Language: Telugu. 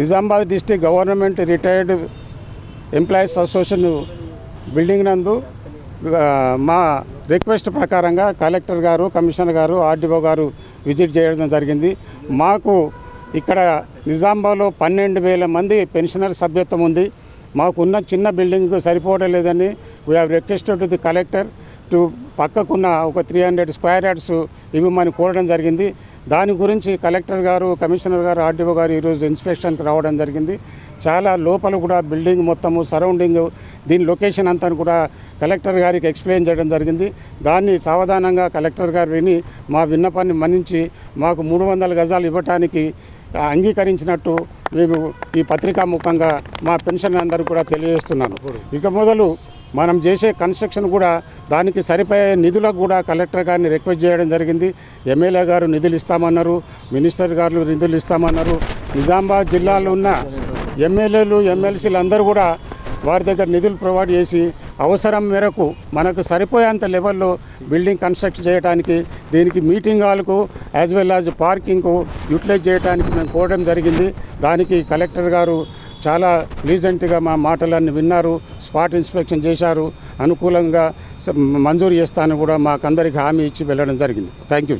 Nizamabad district government retired employees association building నందు మా రిక్వెస్ట్ ప్రకారంగా కలెక్టర్ గారు, కమిషనర్ గారు, ఆర్డీఓ గారు విజిట్ చేయడం జరిగింది. మాకు ఇక్కడ నిజామాబాద్లో 12,000 మంది పెన్షనర్ సభ్యత్వం ఉంది. మాకున్న చిన్న బిల్డింగ్ సరిపోవడం లేదని we have requested to the collector to పక్కకున్న ఒక 300 స్క్వేర్ యార్డ్స్ ఇవ్వమని కోరడం జరిగింది. దాని గురించి కలెక్టర్ గారు, కమిషనర్ గారు, ఆర్డీఓ గారు ఈరోజు ఇన్స్పెక్షన్కి రావడం జరిగింది. చాలా లోపల కూడా బిల్డింగ్ మొత్తము సరౌండింగ్ దీని లొకేషన్ అంతా కూడా కలెక్టర్ గారికి ఎక్స్ప్లెయిన్ చేయడం జరిగింది. దాన్ని సావధానంగా కలెక్టర్ గారు విని మా విన్నపాన్ని మన్నించి మాకు 300 గజాలు ఇవ్వటానికి అంగీకరించినట్టు మేము ఈ పత్రికా ముఖంగా మా పెన్షన్ అందరూ కూడా తెలియజేస్తున్నాను. ఇక మొదలు మనం చేసే కన్స్ట్రక్షన్ కూడా దానికి సరిపోయే నిధులకు కూడా కలెక్టర్ గారిని రిక్వెస్ట్ చేయడం జరిగింది. ఎమ్మెల్యే గారు నిధులు ఇస్తామన్నారు, మినిస్టర్ గారు నిధులు ఇస్తామన్నారు. నిజామాబాద్ జిల్లాలో ఉన్న ఎమ్మెల్యేలు, ఎమ్మెల్సీలు అందరూ కూడా వారి దగ్గర నిధులు ప్రొవైడ్ చేసి అవసరం మేరకు మనకు సరిపోయేంత లెవెల్లో బిల్డింగ్ కన్స్ట్రక్ట్ చేయడానికి, దీనికి మీటింగ్ హాల్కు యాజ్ వెల్ యాజ్ పార్కింగ్కు యూటిలైజ్ చేయడానికి మేము కోరడం జరిగింది. దానికి కలెక్టర్ గారు చాలా ప్లీజెంట్గా మా మాటలన్నీ విన్నారు, స్పాట్ ఇన్స్పెక్షన్ చేశారు, అనుకూలంగా మంజూరు చేస్తానని కూడా మాకందరికి హామీ ఇచ్చి వెళ్ళడం జరిగింది. Thank you.